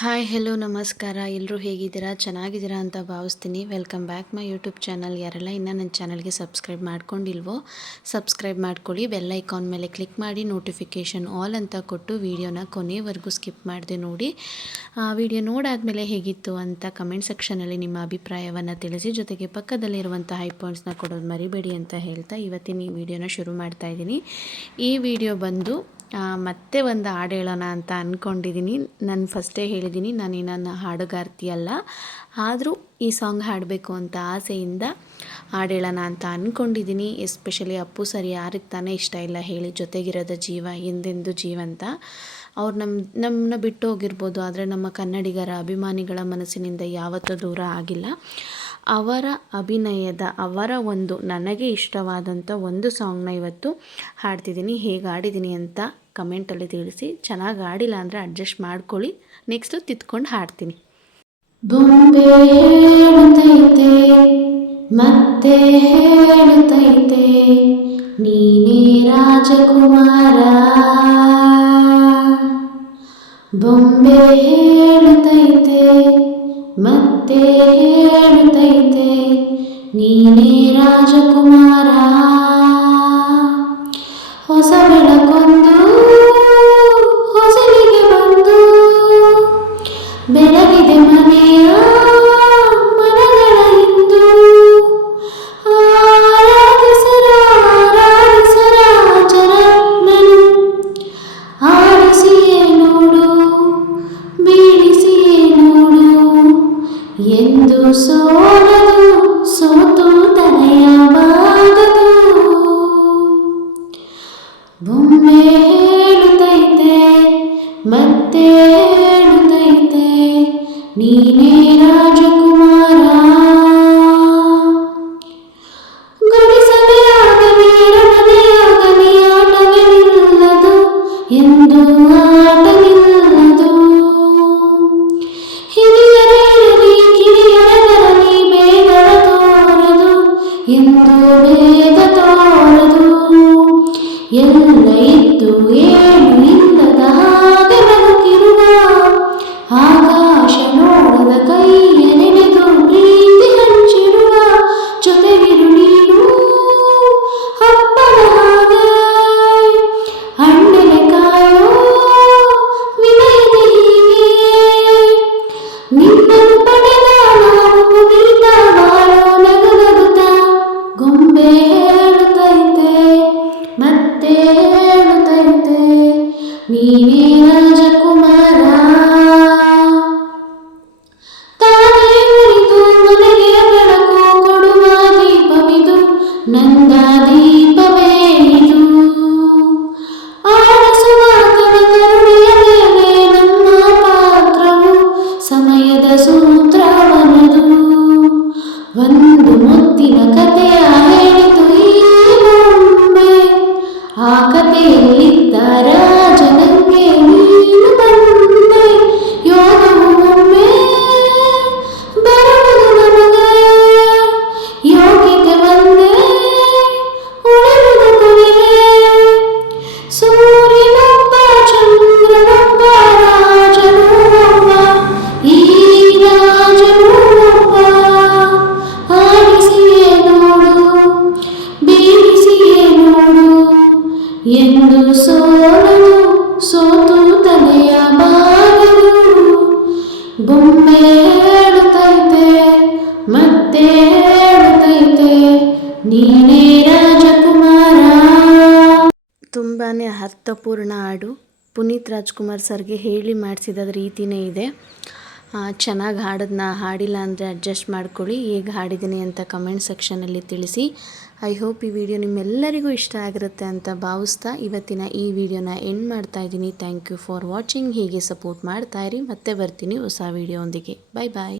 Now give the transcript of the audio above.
Hi hello ನಮಸ್ಕಾರ. ಎಲ್ಲರೂ ಹೇಗಿದ್ದೀರಾ? ಚೆನ್ನಾಗಿದ್ದೀರಾ ಅಂತ ಭಾವಿಸ್ತೀನಿ. Welcome back my YouTube channel. ಯಾರೆಲ್ಲ ಇನ್ನೂ ನನ್ನ ಚಾನಲ್ಗೆ ಸಬ್ಸ್ಕ್ರೈಬ್ ಮಾಡ್ಕೊಂಡಿಲ್ವೋ ಸಬ್ಸ್ಕ್ರೈಬ್ ಮಾಡ್ಕೊಳ್ಳಿ. ಬೆಲ್ ಐಕಾನ್ ಮೇಲೆ ಕ್ಲಿಕ್ ಮಾಡಿ ನೋಟಿಫಿಕೇಷನ್ ಆಲ್ ಅಂತ ಕೊಟ್ಟು ವಿಡಿಯೋನ ಕೊನೆವರೆಗೂ ಸ್ಕಿಪ್ ಮಾಡದೆ ನೋಡಿ. ವಿಡಿಯೋ ನೋಡಾದಮೇಲೆ ಹೇಗಿತ್ತು ಅಂತ ಕಮೆಂಟ್ ಸೆಕ್ಷನಲ್ಲಿ ನಿಮ್ಮ ಅಭಿಪ್ರಾಯವನ್ನು ತಿಳಿಸಿ. ಜೊತೆಗೆ ಪಕ್ಕದಲ್ಲಿರುವಂಥ ಹೈ ಪಾಯಿಂಟ್ಸ್ನ ಕೊಡೋದು ಮರಿಬೇಡಿ ಅಂತ ಹೇಳ್ತಾ ಇವತ್ತಿನ ಈ ವಿಡಿಯೋನ ಶುರು ಮಾಡ್ತಾ ಇದ್ದೀನಿ. ಈ ವಿಡಿಯೋ ಬಂದು ಮತ್ತೆ ಒಂದು ಹಾಡು ಹೇಳೋಣ ಅಂತ ಅಂದ್ಕೊಂಡಿದ್ದೀನಿ. ನಾನು ಫಸ್ಟೇ ಹೇಳಿದ್ದೀನಿ, ನನ್ನ ಹಾಡುಗಾರ್ತಿ ಅಲ್ಲ, ಆದರೂ ಈ ಸಾಂಗ್ ಹಾಡಬೇಕು ಅಂತ ಆಸೆಯಿಂದ ಹಾಡು ಹೇಳೋಣ ಅಂತ ಅಂದ್ಕೊಂಡಿದ್ದೀನಿ. ಎಸ್ಪೆಷಲಿ ಅಪ್ಪು ಸರ್ ಯಾರಿಗೆ ತಾನೇ ಇಷ್ಟ ಇಲ್ಲ ಹೇಳಿ, ಜೊತೆಗಿರೋದ ಜೀವ ಎಂದೆಂದು ಜೀವಂತ. ಅವ್ರು ನಮ್ಮನ್ನ ಬಿಟ್ಟು ಹೋಗಿರ್ಬೋದು, ಆದರೆ ನಮ್ಮ ಕನ್ನಡಿಗರ ಅಭಿಮಾನಿಗಳ ಮನಸ್ಸಿನಿಂದ ಯಾವತ್ತೂ ದೂರ ಆಗಿಲ್ಲ. ಅವರ ಅಭಿನಯದ ಒಂದು ನನಗೆ ಇಷ್ಟವಾದಂಥ ಒಂದು ಸಾಂಗ್ನ ಇವತ್ತು ಹಾಡ್ತಿದ್ದೀನಿ. ಹೇಗೆ ಹಾಡಿದ್ದೀನಿ ಅಂತ ಕಮೆಂಟಲ್ಲಿ ತಿಳಿಸಿ. ಚೆನ್ನಾಗಿ ಹಾಡಿಲ್ಲ ಅಂದರೆ ಅಡ್ಜಸ್ಟ್ ಮಾಡ್ಕೊಳ್ಳಿ, ನೆಕ್ಸ್ಟು ತಿದ್ಕೊಂಡು ಹಾಡ್ತೀನಿ. ಬೊಂಬೆ ಹೇಳುತ್ತೈತೆ ಮತ್ತೆ ಹೇಳುತ್ತೈತೆ ನೀನೇ ರಾಜಕುಮಾರ. ಬೊಂಬೆ ಹೇಳುತ್ತೈತೆ ಮತ್ತೆ ಹೇಳುತ್ತೈತೆ ನೀನೇ ರಾಜಕುಮಾರ. ಹೊಸ ಬೆಳಕೊಂದು ಹೊಸಲಿಗೆ ಬಂದು ಬೆಳಗಿದೆ ಮನೆಯ ಮನಗಳ ಇಂದು. ಆರಾಧಿಸರಾಜರನ್ನು ಆಡಿಸಿಯೇ ನೋಡು, ಬೀಳಿಸಿಯೇ ನೋಡು ಎಂದು ಸೋಲದು, ಸೋತು ತನೆಯಬಾರದು. ಬೊಂಬೆ ಹೇಳುತ್ತೈತೆ ಮತ್ತೆ ಹೇಳುತ್ತೈತೆ ನೀನೇ ರಾಜಕುಮಾರ. ಗಡಿಸಲೆಯಾಗಲಿ ರಣನೆಯಾಗಲಿ ಆಟವೇ ನಿಲ್ಲದು ಎಂದು ಆಟ ನಿಲ್ಲದು. ಹಿರಿಯರೇರಲಿ ಕಿರಿಯರಗರಲಿ ಬೇಗ ತೋರದು ಎಂದು ಬೇಗ ತೋರದು. ಎಲ್ಲ ಇದ್ದು ಏನು ಇಲ್ಲದ ಹಾಗೆ ಬದುಕಿರುವ ಆಕಾಶ ನೋಡದ ಕೈಯ ನೆನೆದು ಪ್ರೀತಿ ಹಂಚಿರುವ ಜೊತೆಗಿರು ನೀನು ಹಬ್ಬದ ಹಾಗೆ ಹಣ್ಣೆಲೆ ಕಾಯೋ ವಿನಯದ ಹೀಗೆ. ನಿನ್ನನ್ನು ಪಡೆದ ನಾವು ಪುನೀತ ಬಾಳೋ ನಗುನಗುತ್ತ. ಗೊಂಬೆ ಹೇಳುತ್ತೈತೆ ಮತ್ತೆ ಹೇಳುತ್ತೈತೆ ನೀನೇ ರಾಜಕುಮಾರ. ತಾನೇ ಉಳಿದು ಮನೆಗೆ ಬೆಳಕು ಕೊಡುವ ದೀಪವಿದು, ನಂದ ದೀಪವೇ ಇದು. ಆಡಿಸುವ ತನ ಕರುಣೆಯ ಮೇಲೆ ನಮ್ಮ ಪಾತ್ರವು ಸಮಯದ ಸೂತ್ರವನದು. ಒಂದು ಮುತ್ತಿನ ಕಥೆಯ ಹೇಳಿತು ಈ ಬೊಂಬೆ, ಆ ಕಥೆಯಲ್ಲಿದ್ದ ರಾಜನಿಗೆ ನೀನು ಬಂದೆ. ಯೋಗವು ಒಮ್ಮೆ ಬರುವುದು ನಮಗೆ, ಯೋಗ್ಯತೆ ಒಂದೇ ಉಳಿಯುವುದು ಕೊನೆಗೆ. ಸೂರ್ಯನೊಬ್ಬ ಚಂದ್ರನೊಬ್ಬ ರಾಜನೂ ಒಬ್ಬ, ಈ ರಾಜನೂ ಒಬ್ಬ. ಆಡಿಸಿಯೇ ನೋಡು, ಬೀಳಿಸಿಯೇ ನೋಡು ಎಂದು ಸೋಲದು, ಸೋತು ತಲೆಯಬಾರದು. ಬೊಂಬೆ ಹೇಳುತ್ತೈತೆ ಮತ್ತೆ ಹೇಳುತ್ತೈತೆ ನೀನೇ ರಾಜಕುಮಾರ. ತುಂಬಾ ಅರ್ಥಪೂರ್ಣ ಹಾಡು. ಪುನೀತ್ ರಾಜ್ಕುಮಾರ್ ಸರ್ಗೆ ಹೇಳಿ ಮಾಡಿಸಿದ ರೀತಿಯೇ ಇದೆ. ಚೆನ್ನಾಗಿ ಹಾಡಿಲ್ಲ ಅಂದರೆ ಅಡ್ಜಸ್ಟ್ ಮಾಡ್ಕೊಳ್ಳಿ. ಹೇಗೆ ಹಾಡಿದ್ದೀನಿ ಅಂತ ಕಮೆಂಟ್ ಸೆಕ್ಷನಲ್ಲಿ ತಿಳಿಸಿ. ಐ ಹೋಪ್ ಈ ವಿಡಿಯೋ ನಿಮ್ಮೆಲ್ಲರಿಗೂ ಇಷ್ಟ ಆಗಿರುತ್ತೆ ಅಂತ ಭಾವಿಸ್ತಾ ಇವತ್ತಿನ ಈ ವಿಡಿಯೋನ ಎಂಡ್ ಮಾಡ್ತಾ ಇದ್ದೀನಿ. Thank you for watching. ಹೀಗೆ ಸಪೋರ್ಟ್ ಮಾಡ್ತಾಯಿರಿ. ಮತ್ತೆ ಬರ್ತೀನಿ ಹೊಸ ವಿಡಿಯೋ ಒಂದಿಗೆ. ಬಾಯ್ ಬಾಯ್.